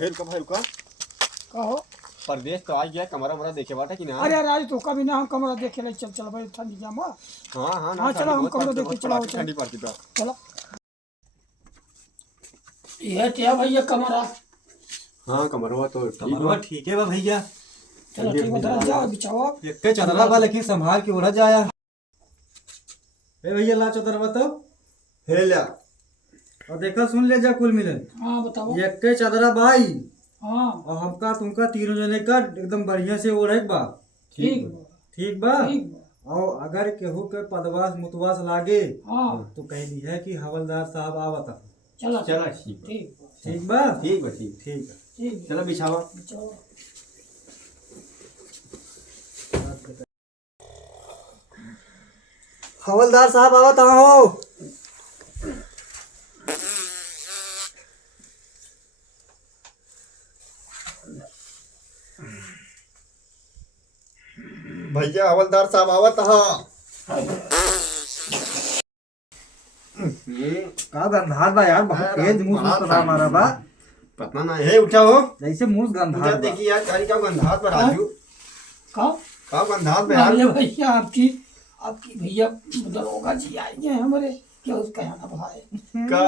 ए रुका भाई रुका। कहो। परदेश तो आ गया, कमरा वमरा देखे बाटा कि ना? अरे राज तो कभी ना हम कमरा देखे ले। चल चल भाई ठंडी जामा। हाँ हाँ हाँ चलो हम कमरा देखे चलाओ ठंडी पड़ती तो। चलो। ये क्या भैया कमरा? हाँ कमरवा तो कमरवा ठीक है बा भैया। चलो ठीक बता जाओ बिछाओ। एक के चदरा बा लेकिन संभाल के उड़ा जाया। ए भैया ला चदरवा तो हे ला। और देखा सुन ले जा कुल मिले। हाँ बताओ। एक के चदरा भाई हाँ और हमका तुमका तीनों जने का एकदम बढ़िया से ओढ़े बा। ठीक ठीक बा। ठीक बा। और अगर केहू के पदवास मुतवास लागे हाँ तो कह दी है कि हवलदार साहब आवता। चलो चला ठीक बा। ठीक बा। ठीक बा। ठीक बा ठीक। ठीक है। ठीक चलो बिछावा। बिछाओ। हवलदार साहब आवत हो। भैया हवलदार साहब आवत हा। का गंधार बा यार, बहुत तेज मुंह में पता मारा बा। पता ना है। उठा हो जैसे मुंह गंधार बा। देखिए यार गाड़ी का गंधात पर राजू कहो। का गंधात पे यार। अरे भैया आपकी भैया दरोगा जी आएंगे हमारे क्या उसका यहाँ भाई का